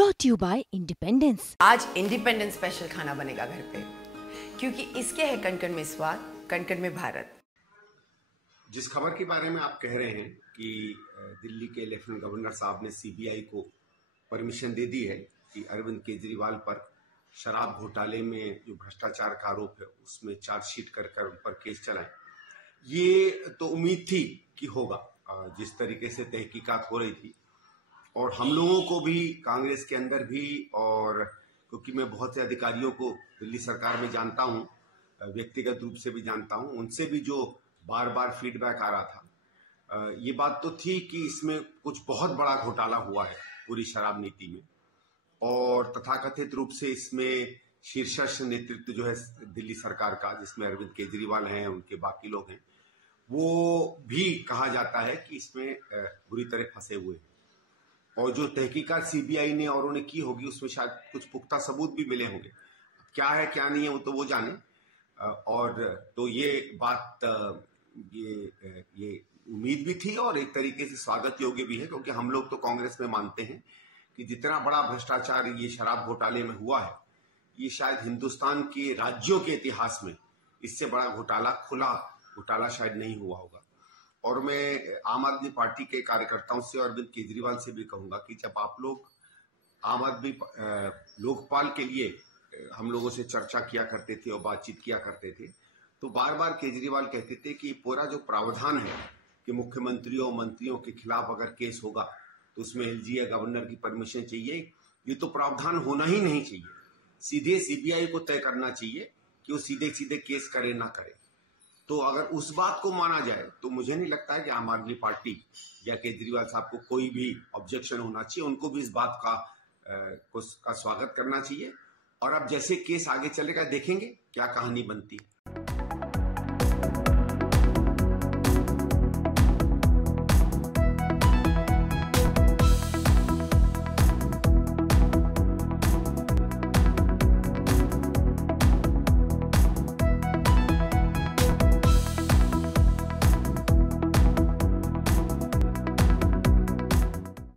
brought to you by Independence। आज independence special खाना बनेगा घर पे, क्योंकि इसके है कण-कण में स्वाद, कण-कण में भारत। जिस खबर के बारे में आप कह रहे हैं कि दिल्ली के लेफ्टिनेंट गवर्नर साहब ने सीबीआई को परमिशन दे दी है कि अरविंद केजरीवाल पर शराब घोटाले में जो भ्रष्टाचार का आरोप है उसमें चार्जशीट कर उन पर केस चलाएं, ये तो उम्मीद थी कि होगा। जिस तरीके से तहकीकात हो रही थी और हम लोगों को भी, कांग्रेस के अंदर भी, और क्योंकि मैं बहुत से अधिकारियों को दिल्ली सरकार में जानता हूं, व्यक्तिगत रूप से भी जानता हूं, उनसे भी जो बार बार फीडबैक आ रहा था, ये बात तो थी कि इसमें कुछ बहुत बड़ा घोटाला हुआ है पूरी शराब नीति में, और तथाकथित रूप से इसमें शीर्षस्थ नेतृत्व जो है दिल्ली सरकार का, जिसमें अरविंद केजरीवाल हैं, उनके बाकी लोग हैं, वो भी कहा जाता है कि इसमें बुरी तरह फंसे हुए हैं। और जो तहकीकात सीबीआई ने और उन्हें की होगी उसमें शायद कुछ पुख्ता सबूत भी मिले होंगे। क्या है क्या नहीं है वो तो वो जाने। और तो ये बात, ये उम्मीद भी थी और एक तरीके से स्वागत योग्य भी है, क्योंकि हम लोग तो कांग्रेस में मानते हैं कि जितना बड़ा भ्रष्टाचार ये शराब घोटाले में हुआ है, ये शायद हिंदुस्तान के राज्यों के इतिहास में इससे बड़ा घोटाला, खुला घोटाला शायद नहीं हुआ होगा। और मैं आम आदमी पार्टी के कार्यकर्ताओं से और अरविंद केजरीवाल से भी कहूंगा कि जब आप लोग आम आदमी लोकपाल के लिए हम लोगों से चर्चा किया करते थे और बातचीत किया करते थे, तो बार बार केजरीवाल कहते थे कि पूरा जो प्रावधान है कि मुख्यमंत्रियों और मंत्रियों के खिलाफ अगर केस होगा तो उसमें एलजी या गवर्नर की परमिशन चाहिए, ये तो प्रावधान होना ही नहीं चाहिए। सीधे सीबीआई को तय करना चाहिए कि वो सीधे सीधे केस करे ना करे। तो अगर उस बात को माना जाए तो मुझे नहीं लगता है कि आम आदमी पार्टी या केजरीवाल साहब को कोई भी ऑब्जेक्शन होना चाहिए। उनको भी इस बात का स्वागत करना चाहिए। और अब जैसे केस आगे चलेगा देखेंगे क्या कहानी बनती है।